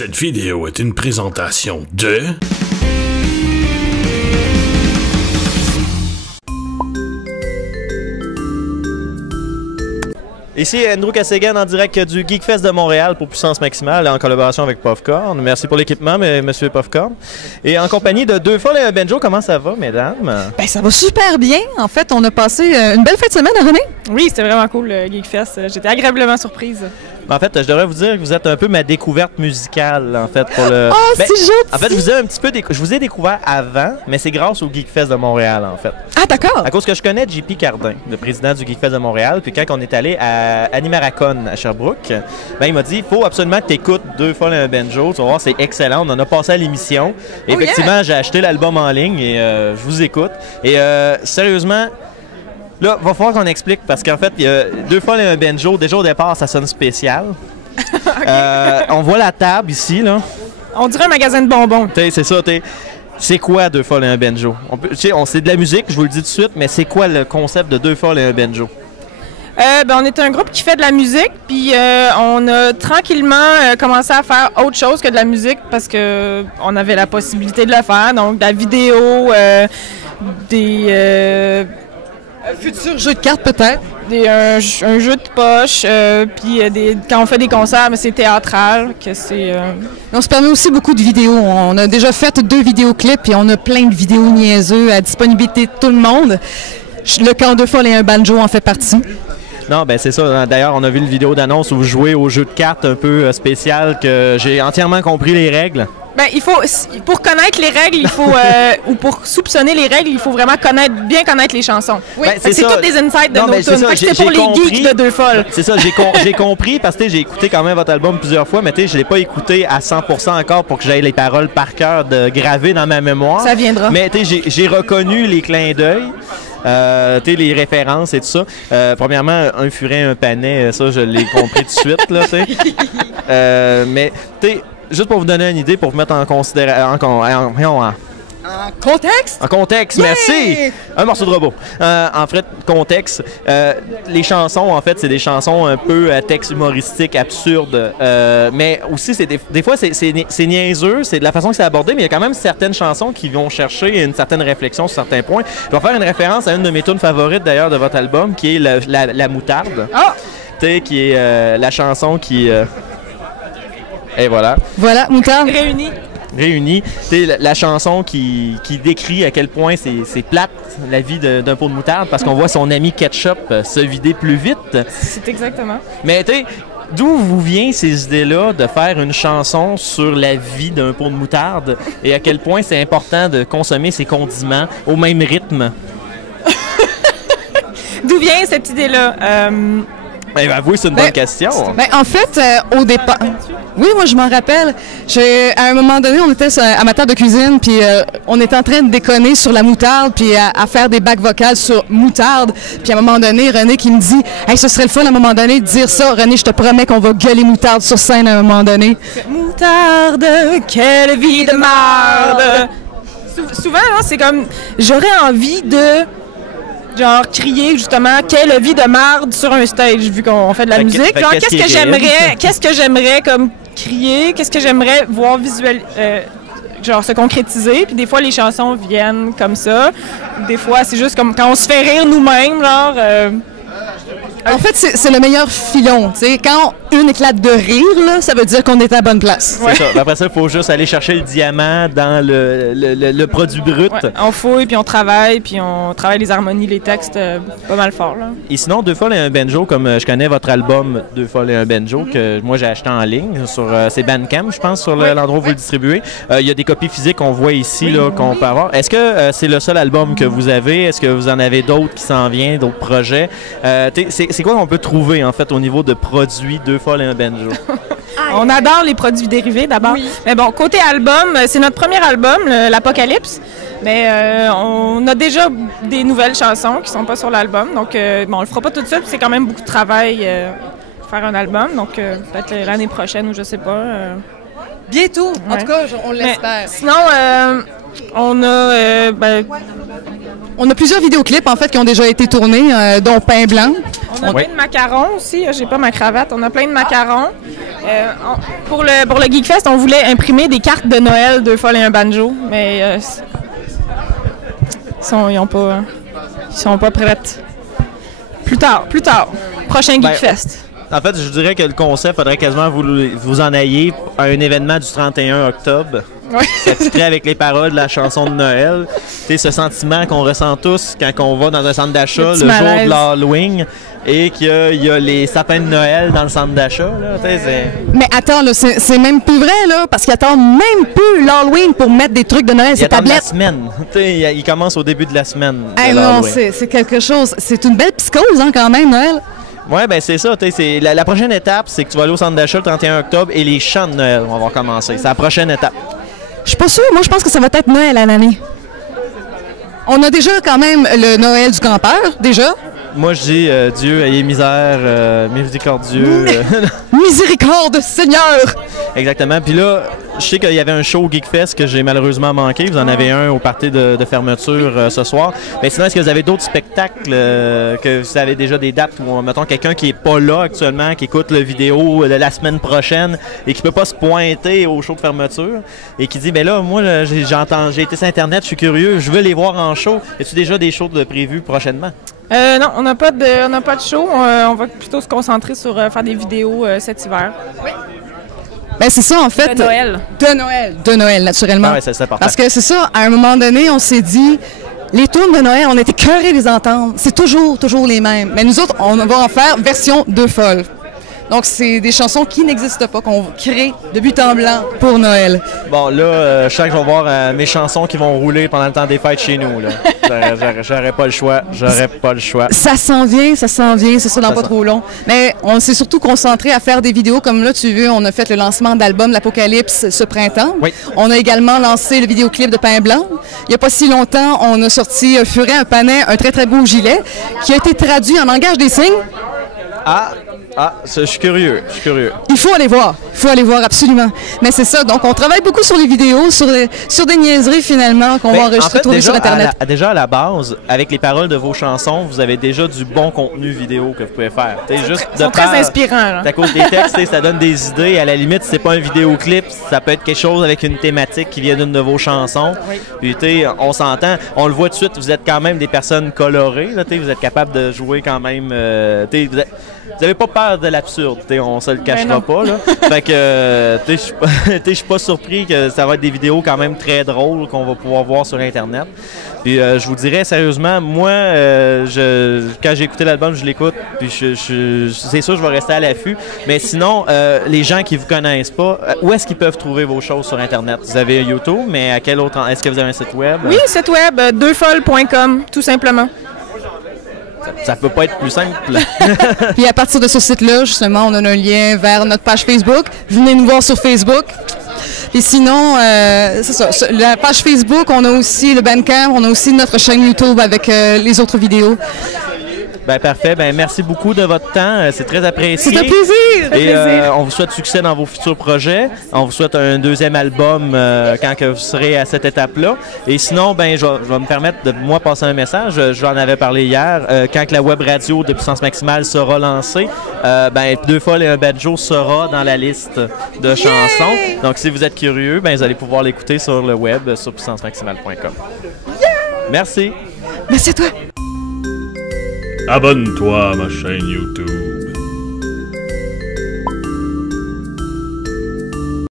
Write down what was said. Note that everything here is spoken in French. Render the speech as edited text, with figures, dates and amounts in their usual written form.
Cette vidéo est une présentation de... Ici Andrew Kassegan en direct du Geekfest de Montréal pour Puissance Maximale en collaboration avec Puffcorn. Merci pour l'équipement, monsieur Puffcorn. Et en compagnie de Deux Folles et un Banjo, comment ça va, mesdames? Ben, ça va super bien. En fait, on a passé une belle fin de semaine, René. Oui, c'était vraiment cool, le Geekfest. J'étais agréablement surprise. En fait, je devrais vous dire que vous êtes un peu ma découverte musicale, en fait, pour le... Oh, c'est gentil! En fait, je vous ai découvert avant, mais c'est grâce au Geekfest de Montréal, en fait. Ah, d'accord! À cause que je connais JP Cardin, le président du Geekfest de Montréal, puis quand on est allé à Animaracon, à Sherbrooke, ben, il m'a dit, il faut absolument que tu écoutes Deux Folles et un Banjo. Tu vas voir, c'est excellent. On en a passé à l'émission. Et effectivement, j'ai acheté l'album en ligne et je vous écoute. Et sérieusement... Là, il va falloir qu'on explique parce qu'en fait, il y a Deux Folles et un Banjo. Déjà au départ, ça sonne spécial. On voit la table ici, là. On dirait un magasin de bonbons. C'est ça, c'est quoi Deux Folles et un Banjo? C'est de la musique, je vous le dis tout de suite, mais c'est quoi le concept de Deux Folles et un Banjo? On est un groupe qui fait de la musique, puis on a tranquillement commencé à faire autre chose que de la musique parce que on avait la possibilité de le faire. Donc, de la vidéo, des... futur jeu de cartes, peut-être? Un jeu de poche, puis quand on fait des concerts, mais c'est théâtral, que c'est... On se permet aussi beaucoup de vidéos. On a déjà fait 2 vidéoclips, et on a plein de vidéos niaiseux à disponibilité de tout le monde. Le camp Deux Folles et un Banjo en fait partie. Non, ben c'est ça. D'ailleurs, on a vu une vidéo d'annonce où vous jouez au jeu de cartes un peu spécial que j'ai entièrement compris les règles. Ben, pour connaître les règles, il faut, ou pour soupçonner les règles, il faut vraiment bien connaître les chansons. Oui, ben, c'est toutes des insights de nos tunes. C'est pour les geeks de Deux Folles. C'est ça, j'ai compris parce que j'ai écouté quand même votre album plusieurs fois, mais je l'ai pas écouté à 100% encore pour que j'aie les paroles par cœur gravées dans ma mémoire. Ça viendra. Mais j'ai reconnu les clins d'œil. Les références et tout ça. Premièrement, un furet, un panet, ça, je l'ai compris tout de suite, là, mais, juste pour vous donner une idée, pour vous mettre en considération... En contexte? En contexte, yeah! Merci! Un morceau de robot. En fait, contexte, les chansons, en fait, c'est des chansons un peu à texte humoristique, absurde, mais aussi, des fois, c'est niaiseux, c'est de la façon que c'est abordé, mais il y a quand même certaines chansons qui vont chercher une certaine réflexion sur certains points. Je vais faire une référence à une de mes tunes favorites, d'ailleurs, de votre album, qui est la moutarde. Ah! Qui est la chanson qui... Et voilà. Voilà, moutarde. Réunis. La chanson qui décrit à quel point c'est plate, la vie d'un pot de moutarde, parce qu'on voit son ami Ketchup se vider plus vite. C'est exactement. Mais d'où vous vient ces idées-là de faire une chanson sur la vie d'un pot de moutarde et à quel point c'est important de consommer ces condiments au même rythme? D'où vient cette idée-là? Avouez, c'est une bonne question. En fait, au départ... Oui, moi, je m'en rappelle. À un moment donné, on était à ma table de cuisine, puis on était en train de déconner sur la moutarde, puis à faire des bacs vocales sur moutarde. Puis à un moment donné, René qui me dit « Hey, ce serait le fun à un moment donné de dire ça. René, je te promets qu'on va gueuler moutarde sur scène à un moment donné. » Moutarde, quelle vie de marde! Souvent, là, c'est comme... J'aurais envie de... Genre, crier, justement, quelle vie de marde sur un stage, vu qu'on fait de la musique. Genre, qu'est-ce que j'aimerais comme crier, qu'est-ce que j'aimerais voir genre, se concrétiser. Puis des fois, les chansons viennent comme ça. Des fois, c'est juste comme quand on se fait rire nous-mêmes, genre... En fait, c'est le meilleur filon. T'sais. Quand une éclate de rire, là, ça veut dire qu'on est à la bonne place. C'est ça. Après ça, il faut juste aller chercher le diamant dans le produit brut. Ouais. On fouille, puis on travaille les harmonies, les textes pas mal fort. Là. Et sinon, Deux Folles et un Banjo, comme je connais votre album Deux Folles et un Banjo, que moi j'ai acheté en ligne sur c'est Bandcamp, je pense, sur l'endroit où vous le distribuez. Il y a des copies physiques qu'on voit ici, là, qu'on peut avoir. Est-ce que c'est le seul album que vous avez? Est-ce que vous en avez d'autres qui s'en viennent, d'autres projets? C'est quoi qu'on peut trouver, en fait, au niveau de produits Deux Folles et un Banjo? On adore les produits dérivés, d'abord. Oui. Mais bon, côté album, c'est notre premier album, l'Apocalypse. Mais on a déjà des nouvelles chansons qui sont pas sur l'album. Donc, on le fera pas tout de suite. C'est quand même beaucoup de travail faire un album. Donc, peut-être l'année prochaine ou je sais pas. Bientôt, en tout cas, on l'espère. Sinon, on a... On a plusieurs vidéoclips, en fait, qui ont déjà été tournés, dont Pain Blanc. On a plein de macarons aussi. J'ai pas ma cravate. On a plein de macarons. Pour le Geekfest, on voulait imprimer des cartes de Noël, 2 folles et un banjo, mais ils sont pas prêts. Plus tard. Prochain Geekfest. En fait, je dirais que le concept, faudrait quasiment vous en ayez à un événement du 31 octobre. Oui. Ça titrait avec les paroles de la chanson de Noël. Tu sais, ce sentiment qu'on ressent tous quand on va dans un centre d'achat le jour de l'Halloween et qu'il y a les sapins de Noël dans le centre d'achat. Mais attends, là, c'est même plus vrai, là, parce qu'ils attendent même plus l'Halloween pour mettre des trucs de Noël sur tablette. La semaine. Il commence au début de la semaine. Non, c'est quelque chose. C'est une belle psychose, hein, quand même, Noël. Oui, ben c'est ça. La prochaine étape, c'est que tu vas aller au centre d'achat le 31 octobre et les chants de Noël vont avoir commencé. C'est la prochaine étape. Je suis pas sûre. Moi, je pense que ça va être Noël à l'année. On a déjà quand même le Noël du campeur, déjà. Moi, je dis Dieu, ayez misère, miséricordieux. Miséricorde, Seigneur! Exactement. Puis là, je sais qu'il y avait un show Geekfest que j'ai malheureusement manqué. Vous en avez un au party de fermeture ce soir. Mais sinon, est-ce que vous avez d'autres spectacles que vous avez déjà des dates où, mettons, quelqu'un qui est pas là actuellement, qui écoute la vidéo de la semaine prochaine et qui peut pas se pointer au show de fermeture et qui dit, ben là, moi, j'ai été sur Internet, je suis curieux, je veux les voir en show. Y a-tu déjà des shows prévus prochainement? Non, on n'a pas de show. On va plutôt se concentrer sur faire des vidéos cet hiver. Oui. Ben c'est ça, en fait. De Noël. De Noël, naturellement. Ah ouais, c'est important. Parce que c'est ça, à un moment donné, on s'est dit, les tunes de Noël, on était cœurés de les entendre. C'est toujours les mêmes. Mais nous autres, on va en faire version 2 folles. Donc, c'est des chansons qui n'existent pas, qu'on crée de but en blanc pour Noël. Bon, là, je sens que je vais voir mes chansons qui vont rouler pendant le temps des fêtes chez nous. J'aurais pas le choix. Ça s'en vient, c'est ça dans pas trop long. Mais on s'est surtout concentré à faire des vidéos. Comme là, tu veux, on a fait le lancement d'album L'Apocalypse ce printemps. Oui. On a également lancé le vidéoclip de Pain Blanc. Il n'y a pas si longtemps, on a sorti Furet, un panais, un très très beau gilet, qui a été traduit en langage des signes. Je suis curieux. Il faut aller voir absolument. Mais c'est ça, donc on travaille beaucoup sur les vidéos, sur des niaiseries finalement qu'on va enregistrer sur Internet. Déjà à la base, avec les paroles de vos chansons, vous avez déjà du bon contenu vidéo que vous pouvez faire. C'est très inspirant. À cause des textes, ça donne des idées. À la limite, c'est pas un vidéoclip, ça peut être quelque chose avec une thématique qui vient d'une de vos chansons. Oui. Puis on s'entend, on le voit tout de suite, vous êtes quand même des personnes colorées. Là, vous êtes capable de jouer quand même. Vous n'avez pas peur de l'absurde, on se le cachera pas. Là. Fait que je suis pas surpris que ça va être des vidéos quand même très drôles qu'on va pouvoir voir sur Internet. Puis je vous dirais sérieusement, moi, quand j'ai écouté l'album, je l'écoute, puis c'est sûr je vais rester à l'affût. Mais sinon, les gens qui vous connaissent pas, où est-ce qu'ils peuvent trouver vos choses sur Internet? Vous avez YouTube, mais à quel autre? Est-ce que vous avez un site web? Oui, site web, 2folle.com, tout simplement. Ça peut pas être plus simple. Puis à partir de ce site-là, justement, on a un lien vers notre page Facebook. Venez nous voir sur Facebook. Puis sinon, c'est ça, la page Facebook, on a aussi le Bandcamp, on a aussi notre chaîne YouTube avec les autres vidéos. Ben parfait, ben merci beaucoup de votre temps, c'est très apprécié. C'est un plaisir! Et on vous souhaite succès dans vos futurs projets. On vous souhaite un deuxième album quand que vous serez à cette étape-là. Et sinon, ben je vais me permettre de moi passer un message. J'en avais parlé hier. Quand que la web radio de puissance maximale sera lancée, ben 2 folles et un banjo sera dans la liste de chansons. Donc si vous êtes curieux, ben vous allez pouvoir l'écouter sur le web sur puissancemaximale.com. Merci. Merci à toi. Abonne-toi à ma chaîne YouTube.